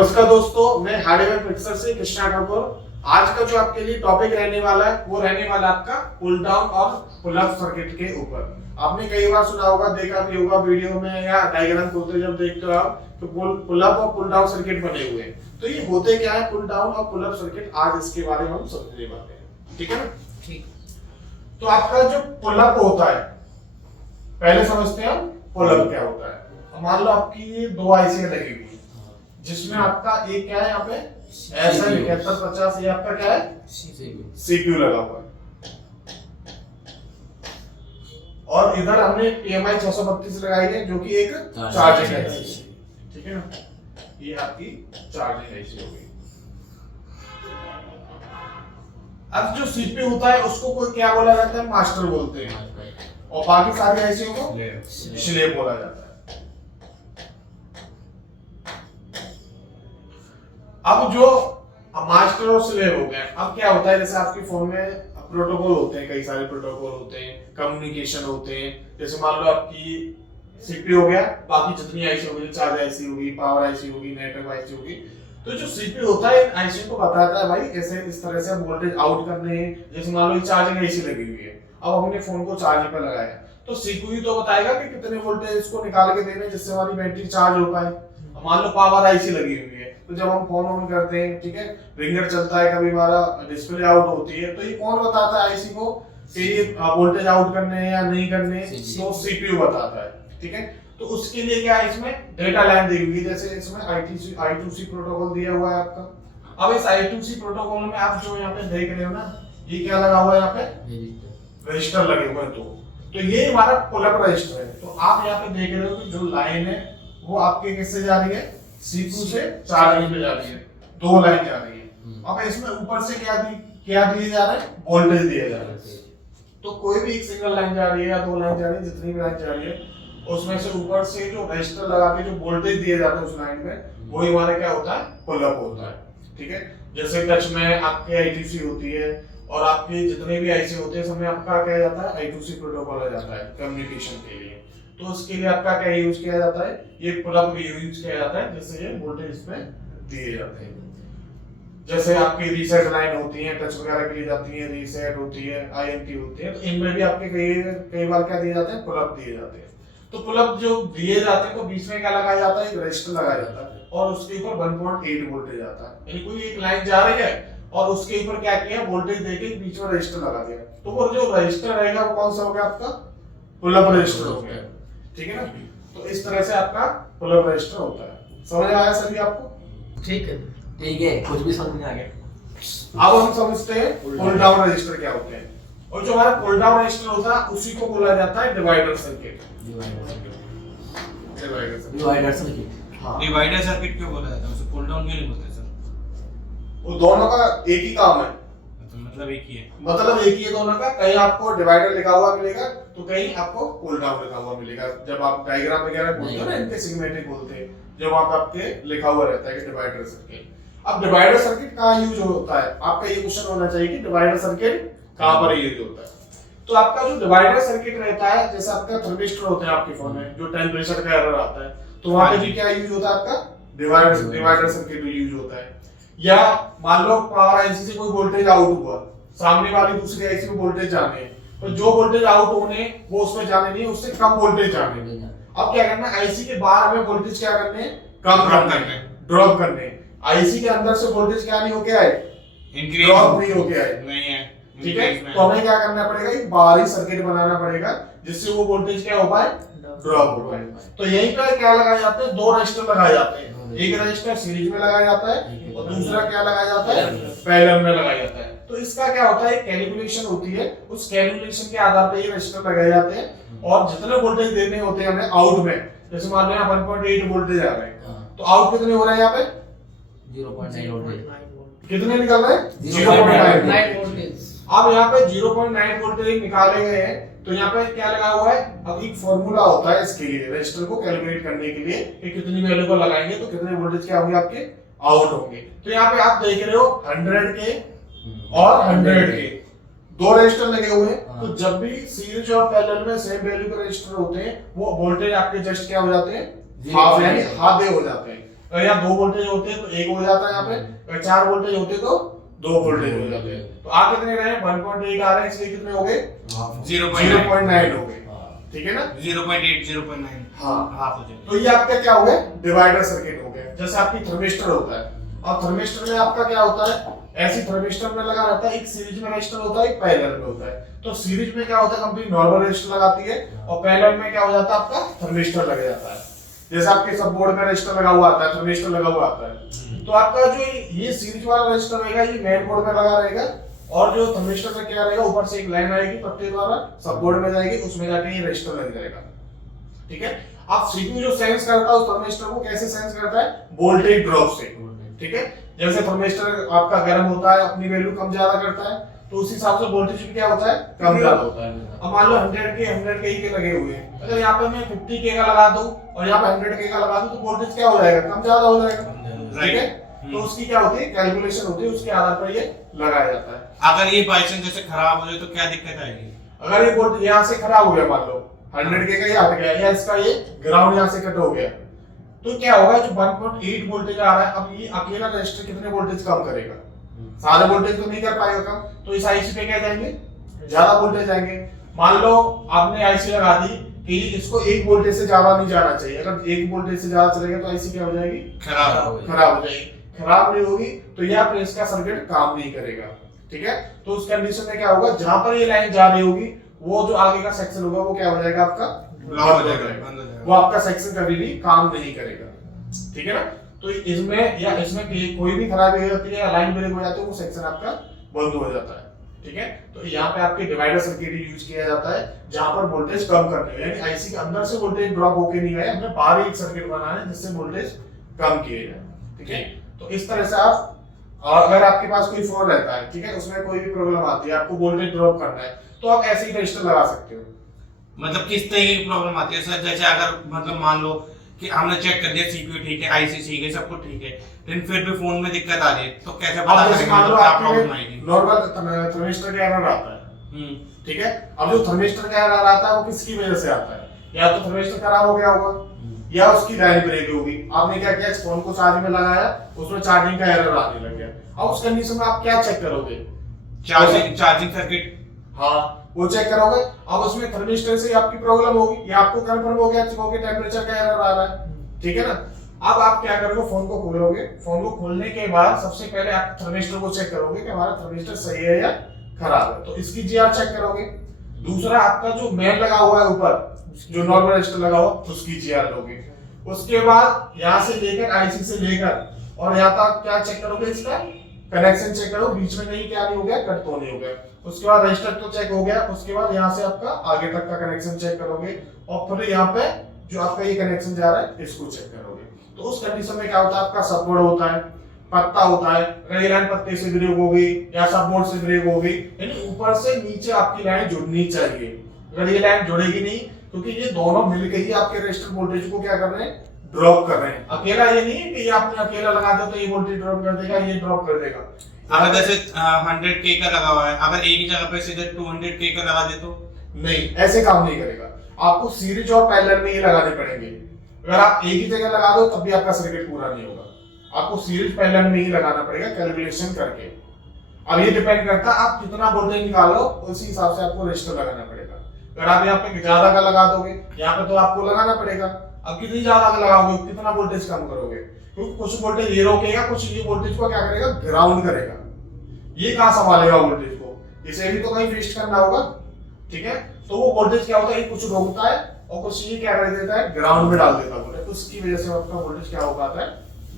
नमस्कार दोस्तों, मैं हार्डवेयर फिक्सर से कृष्णा ठाकुर। आज का जो आपके लिए टॉपिक रहने वाला है वो रहने वाला आपका पुल डाउन और पुल अप सर्किट के ऊपर। आपने कई बार सुना होगा, देखा भी होगा वीडियो में या डायग्राम खोलते जब देखते हो आप तो पुल अप और पुल डाउन सर्किट बने हुए हैं। तो ये होते क्या है पुल डाउन और पुल अप सर्किट, आज इसके बारे में हम समझने वाले हैं। ठीक है ना? ठीक। तो आपका जो पुल अप होता है, पहले समझते हैं पुल अप क्या होता है। मान लो आपकी ये दो आईसी लगी हुई, जिसमें आपका एक क्या है यहाँ पे SL7150, ये आपका क्या है CPU लगा हुआ है, और इधर हमने PMI 632 लगाई है जो कि एक चार्जिंग है। ठीक है ना? ये आपकी चार्जिंग आईसी हो गई। अब जो CPU होता है उसको कोई क्या बोला जाता है, मास्टर बोलते हैं, और बाकी सारी आईसी को स्लेव बोला जाता है। अब जो मास्टर और स्लेव हो गए, अब क्या होता है, जैसे आपके फोन में प्रोटोकॉल होते हैं, कई सारे प्रोटोकॉल होते हैं, कम्युनिकेशन होते हैं। जैसे मान लो आपकी सीपीयू हो गया, बाकी जितनी आईसी होगी, चार्ज आईसी होगी, पावर आईसी होगी, नेटवर्क आईसी होगी, तो जो सीपीयू होता है आईसी को बताता है भाई कैसे इस तरह से वोल्टेज आउट करने हैं। जैसे मान लो चार्जिंग आईसी लगी हुई है, अब हमने फोन को चार्जिंग पर लगाया, तो सीपीयू तो बताएगा कि कितने वोल्टेज इसको निकाल के देने जिससे हमारी बैटरी चार्ज हो पाए। मान लो पावर आईसी लगी हुई है, तो जब हम फोन ऑन करते हैं, ठीक है, रिंगर चलता है, कभी हमारा डिस्प्ले आउट होती है, तो ये कौन बताता है आईसी को कि ये वोल्टेज आउट करने हैं या नहीं करने, तो सीपीयू बताता है। ठीक है? तो उसके लिए क्या है, इसमें डेटा लाइन दी हुई है। जैसे इसमें I2C प्रोटोकॉल दिया हुआ है आपका। अब इस I2C प्रोटोकॉल में आप जो यहाँ पे देख रहे हो ना, ये क्या लगा हुआ है, यहाँ पे रजिस्टर लगे हुए हैं। तो ये हमारा पुल अप रजिस्टर है। तो आप यहाँ पे देख रहे हो कि जो लाइन है वो आपके किससे जा रही है, CPU से चार्जिंग में जा रही है, दो लाइन जा रही है। अब इसमें ऊपर से क्या दिए जा रहे हैं, वोल्टेज दिए जा रहे हैं। तो कोई भी एक सिंगल लाइन जा रही है या दो लाइन जा रही है, जितनी भी लाइन जा रही है, उसमें से ऊपर से जो रजिस्टर लगा के जो वोल्टेज दिए जाते हैं उस लाइन में, वही हमारा क्या होता है, पुल अप होता है। ठीक है? जैसे टच में आपके I2C होती है, और आपके जितने भी आईसी होते हैं सब में आपका क्या जाता है, I2C प्रोटोकॉल आ जाता है कम्युनिकेशन के लिए। तो उसके लिए आपका क्या यूज किया जाता है, ये पुल अप यूज किया जाता है, जिससे ये वोल्टेज इसमें दिए जाते हैं। जैसे आपकी रीसेट लाइन होती है, टच वगैरह के लिए जाती है, रीसेट होती है, INT होती है, तो इनमें भी आपके कई बार क्या दिए जाते हैं, पुल अप दिए जाते हैं। तो पुल अप जो दिए जाते हैं तो बीच में क्या लगाया जाता है, एक रजिस्टर लगाया जाता है, और उसके ऊपर 1.8 वोल्टेज आता है। यानी कोई एक लाइन जा रही है और उसके ऊपर क्या किया, वोल्टेज देके बीच में रजिस्टर लगा दिया, तो वो जो रजिस्टर रहेगा वो कौन सा हो गया, आपका पुल अप रजिस्टर हो गया। ठीक है ना? तो इस तरह से आपका पुल अप रजिस्टर होता है। समझ आया सभी आपको? ठीक है, कुछ भी समझ नहीं आ गया। अब हम समझते हैं पुल डाउन रजिस्टर क्या होते हैं। और जो हमारा पुल डाउन रजिस्टर होता है उसी को बोला जाता है डिवाइडर सर्किट। Divider circuit. हाँ, डिवाइडर सर्किट क्यों बोला जाता है, उसे पुल डाउन क्यों नहीं बोलते सर? वो दोनों का एक ही काम है, मतलब एक ही है। मतलब एक ही है दोनों का। कहीं आपको डिवाइडर लिखा हुआ मिलेगा तो कहीं आपको पुल डाउन लिखा हुआ मिलेगा। जब आप डायग्राम वगैरह बोलते हो ना, इनके सिग्मेटिक बोलते हैं, जब वहां पे आपके लिखा हुआ रहता है कि डिवाइडर सर्किट। अब डिवाइडर सर्किट कहाँ यूज होता है, आपका ये क्वेश्चन होना चाहिए कि डिवाइडर सर्किट कहाँ पर यूज होता है। तो आपका जो डिवाइडर सर्किट रहता है, जैसे आपका थर्मिस्टर होते हैं आपके फोन में, जो टेम्परेचर का एरर आता है, तो वहां पे भी क्या यूज होता है, आपका डिवाइडर सर्किट यूज होता है। या मान लो पावर आईसी से कोई वोल्टेज आउट हुआ, सामने वाली दूसरी आईसी में वोल्टेज जाने हैं, तो जो वोल्टेज आउट होने वो उसमें जाने नहीं, उससे कम वोल्टेज जाने। अब क्या करना है, आईसी के बाहर हमें वोल्टेज क्या करने हैं, कम करने, ड्रॉप करने। आईसी के अंदर से वोल्टेज क्या नहीं हो गया है, ड्रॉप नहीं हो गया है, नहीं है। ठीक है? तो हमें क्या करना पड़ेगा, एक बाहरी सर्किट बनाना पड़ेगा जिससे वो वोल्टेज क्या हो पाए, ड्रॉप हो पाए। तो यहीं पर क्या लगाए जाते हैं, दो रजिस्टर लगाए जाते हैं। एक रजिस्टर सीरीज में लगाया जाता है और दूसरा क्या लगाया जाता है, पैरेलल में लगाया जाता है। तो इसका क्या होता है, कैलकुलेशन होती है, उस कैलकुलेशन के आधार पर ये रजिस्टर लगाए जाते हैं, और जितने वोल्टेज देने होते हैं हमें आउट में, जैसे मान लो 1.8 वोल्टेज आ रहे हैं, तो आउट कितने हो रहे हैं, यहाँ पे 0.9 वोल्टेज कितने निकल रहे हैं, 0.9 वोल्टेज। अब यहाँ पे 0.9 वोल्टेज निकाले गए हैं, तो यहाँ पे क्या लगा हुआ है, अब एक फॉर्मूला होता है इसके लिए, रजिस्टर को कैलकुलेट करने के लिए कि कितनी वैल्यू को लगाएंगे तो कितने वोल्टेज क्या होंगे, आपके आउट होंगे। तो यहाँ पे आप देख रहे हो 100 के और 100 के दो रजिस्टर लगे हुए हैं। तो जब भी सीरीज और पैरेलल में सेम वैल्यू के रजिस्टर होते हैं, वो वोल्टेज आपके जस्ट क्या हो जाते हैं, हाफ यानी आधे हो जाते हैं। अगर यहाँ 2 वोल्टेज होते हैं तो 1 हो जाता है यहाँ पे, अगर 4 वोल्टेज होते तो 2 वोल्टेज हो जाते हैं। तो आ कितने रहे, 1.8 आ रहे हैं, इसलिए कितने हो गए, 0.9 हो गए, ठीक है ना, 0.8 0.9 हाँ हाफ हो जाएगा। तो ये आपका क्या हो गया, डिवाइडर सर्किट हो गया। जैसे आपकी थर्मिस्टर होता है, और थर्मिस्टर में आपका क्या होता है, ऐसी थर्मिस्टर में लगा रहता है, एक सीरीज में रजिस्टर होता है, एक पैरेलल में होता है। तो सीरीज में क्या होता है, कंपनी नॉर्मल रजिस्टर लगाती है, और पैरेलल में क्या हो जाता है, आपका थर्मिस्टर लग जाता है। जैसे आपके सब बोर्ड में रजिस्टर लगा हुआ आता है, थर्मिस्टर लगा हुआ आता है, तो आपका जो ये सीरीज वाला रजिस्टर रहेगा, ये मेन बोर्ड में लगा रहेगा, और जो थर्मिस्टर में क्या रहेगा, ऊपर से एक लाइन आएगी पट्टे द्वारा, सब बोर्ड में जाएगी, उसमें जाके ये रजिस्टर लग जाएगा, ठीक है। अब सीपीयू जो सेंस करता है उस थर्मिस्टर को कैसे सेंस करता है, वोल्टेज ड्रॉप से, ठीक है। जैसे थर्मिस्टर आपका गर्म होता है, अपनी वैल्यू कम ज्यादा करता है, तो उस हिसाब से वोल्टेज भी क्या होता है, कम ज्यादा होता है। अब मान लो 100 के लगे हुए हैं, अगर यहाँ पे मैं 50K का लगा दूं और यहाँ पे 100K का लगा दूं, तो वोल्टेज क्या हो जाएगा, कम ज्यादा हो जाएगा, ठीक है। तो उसकी क्या होती है, कैलकुलेशन होती है, उसके आधार पर ये लगाया जाता है। अगर ये बाई चांस जैसे खराब हो जाए तो क्या दिक्कत आएगी? अगर ये वोल्टेज यहाँ से खराब हो गया, मान लो 100K का ये हट गया, या इसका ये ग्राउंड यहाँ से कट हो गया, तो क्या होगा, जो 1.8 वोल्टेज आ रहा है, अब ये अकेला रजिस्टर कितने वोल्टेज कम करेगा, सारे वोल्टेज तो नहीं कर पाएगा कम, तो इस आईसी पे क्या जाएंगे, ज्यादा वोल्टेज आएंगे। मान लो आपने आईसी लगा दी कि इसको 1 वोल्टेज से ज्यादा नहीं जाना चाहिए, अगर 1 वोल्टेज से ज्यादा चलेगा तो आईसी क्या हो जाएगी, खराब हो जाएगी। खराब नहीं होगी तो यह पर इसका सर्किट काम नहीं करेगा, ठीक है। तो उस कंडीशन में क्या होगा, जहां पर ये लाइन जा रही होगी, वो जो आगे का सेक्शन होगा वो क्या हो जाएगा, आपका ब्लॉक हो जाएगा, वो आपका सेक्शन कभी भी काम नहीं करेगा, ठीक है ना। तो इसमें या इसमें कोई भी खराबी हो जाती है, लाइन ब्रेक हो जाती है, वो सेक्शन आपका बंद हो जाता है, ठीक है। तो यहाँ पे आपके डिवाइडर सर्किट यूज किया जाता है, जहां पर वोल्टेज कम करने है, यानी आईसी के अंदर से वोल्टेज ड्रॉप होके नहीं आए, हमने बाहर एक सर्किट बनाना है जिससे वोल्टेज कम किए जाए, ठीक है। तो इस तरह से आप, और अगर आपके पास कोई फोन रहता है, ठीक है, उसमें कोई भी प्रॉब्लम आती है, आपको वोल्टेज ड्रॉप करना है, तो आप ऐसे ही रजिस्टर लगा सकते हो। मतलब किस तरह की प्रॉब्लम आती है सर? जैसे अगर मतलब मान लो कि हमने चेक कर दिया सीपीयू ठीक है, आईसी ठीक है, सब कुछ ठीक है, लेकिन फिर भी फोन में दिक्कत आ रही है, तो कैसे पता करेंगे मान लो क्या आपके प्रॉब्लम आएगी? नॉर्मल थर्मिस्टर का एरर आता है, ठीक है। अब जो थर्मिस्टर का एरर आता है वो किसकी वजह से आता है, या तो थर्मिस्टर खराब हो गया होगा, या उसकी लाइन ब्रेक होगी। आपने क्या किया, इस फोन को चार्ज में लगाया, उसमें चार्जिंग का एरर आने लग गया। अब उस कंडीशन में आप क्या चेक करोगे, चार्जिंग सर्किट, हाँ वो चेक करोगे। अब उसमें थर्मिस्टर से आपकी प्रॉब्लम होगी, या आपको कंफर्म हो गया कि टेम्परेचर का एरर आ रहा है, ठीक है ना। अब आप क्या करोगे, फोन को खोलोगे, फोन को खोलने के बाद सबसे पहले आप थर्मिस्टर को चेक करोगे कि हमारा थर्मिस्टर सही है या खराब है, तो इसकी जीआर चेक करोगे। दूसरा आपका जो मेन लगा हुआ है ऊपर, जो नॉर्मल रजिस्टर लगा हुआ, उसकी जीआर लोगे। उसके बाद यहाँ से लेकर आईसी से लेकर और यहाँ तक क्या चेक करोगे, इसका कनेक्शन चेक करो, बीच में नहीं क्या नहीं हो गया, कट तो नहीं हो गया। उसके बाद रजिस्टर तो चेक हो गया, उसके बाद यहाँ से आपका आगे तक का कनेक्शन चेक करोगे, और फिर यहाँ पे जो आपका ये कनेक्शन जा रहा है इसको चेक करोगे। तो उस कंडीशन में क्या होता है, आपका सबबोर्ड होता है, पत्ता होता है, अगर ये लाइन पत्ते से ब्रेक हो गई या सबबोर्ड से ब्रेक हो गई, यानी ऊपर से नीचे आपकी लाइन जुड़नी चाहिए। अगर ये लाइन जुड़ेगी नहीं, क्योंकि ये दोनों मिलकर ही आपके रजिस्टर वोल्टेज को क्या कर रहे हैं, ड्रॉप कर रहे हैं। अकेला ये नहीं है कि ये आपने अकेला लगा दिया तो ये वोल्टेज ड्रॉप कर देगा, ये ड्रॉप कर देगा। अगर जैसे 100K का लगा हुआ है, अगर एक ही जगह पे सीधे 200K का लगा दे तो नहीं, ऐसे काम नहीं करेगा। आपको सीरीज और पैरेलल में ही लगाने पड़ेंगे। अगर आप एक ही जगह लगा दो तब भी आपका सर्किट पूरा नहीं होगा। आपको सीरीज पैरेलल में ही लगाना पड़ेगा, कैलकुलेशन करके। अब ये डिपेंड करता है आप कितना वोल्टेज निकालो, उसी हिसाब से आपको रजिस्टर लगाना पड़ेगा। अगर आप यहाँ पे ज्यादा का लगा दोगे, यहाँ पे तो आपको लगाना पड़ेगा। अब कितनी ज्यादा का लगाओगे, कितना वोल्टेज कम करोगे, क्योंकि कुछ वोल्टेज ये रोकेगा, कुछ ये वोल्टेज को क्या करेगा, ग्राउंड करेगा। ये कहाँ संभालेगा वोल्टेज को, इसे भी तो कहीं फिक्स करना होगा, ठीक है। तो वो वोल्टेज क्या होता है, कुछ रोकता है और कुछ ये क्या कर देता है, ग्राउंड में डाल देता है, तो उसकी वजह से आपका वोल्टेज क्या हो पाता है,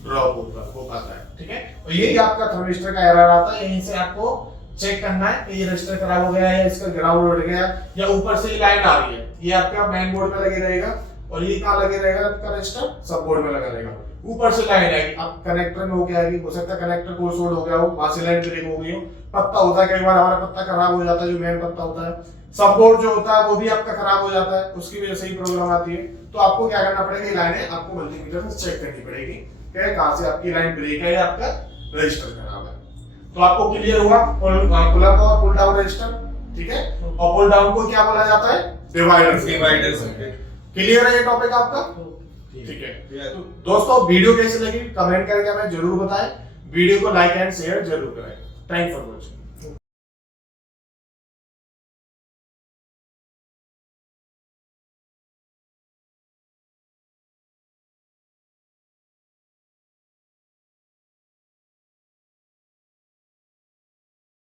ड्रॉप हो पाता है, ठीक है। और यही आपका थर्मिस्टर का एरर आता है। यहीं से आपको चेक करना है कि ये रजिस्टर खराब हो गया है, इसका ग्राउंड उड़ गया, या ऊपर से लाइन आ रही है, ये आपका मेन बोर्ड में लगे रहेगा, और ये कहाँ लगे रहेगा, आपका रजिस्टर सब बोर्ड में लगा रहेगा। ऊपर से लाइन आएगी, अब कनेक्टर में हो गया है, हो सकता है कनेक्टर कोर्स हो गया हो, वहां से लाइन ब्रेक हो गई हो। पत्ता होता है, कई बार हमारा पत्ता खराब हो जाता है, जो मेन पत्ता होता है, सब बोर्ड जो होता है वो भी आपका खराब हो जाता है, उसकी वजह से ही प्रॉब्लम आती है। तो आपको क्या करना पड़ेगा, ये लाइनें आपको मल्टीमीटर से चेक करनी पड़ेगी कि कहां से आपकी लाइन ब्रेक है या आपका रजिस्टर खराब है। तो आपको क्लियर हुआ पुल अप और पुल डाउन रजिस्टर, ठीक है। और पुल डाउन को क्या बोला जाता है, डिवाइडर सर्किट। क्लियर है ये टॉपिक आपका? ठीक है। तो दोस्तों वीडियो कैसी लगी कमेंट करके हमें जरूर बताएं, वीडियो को लाइक एंड शेयर जरूर करें। Thank for watching.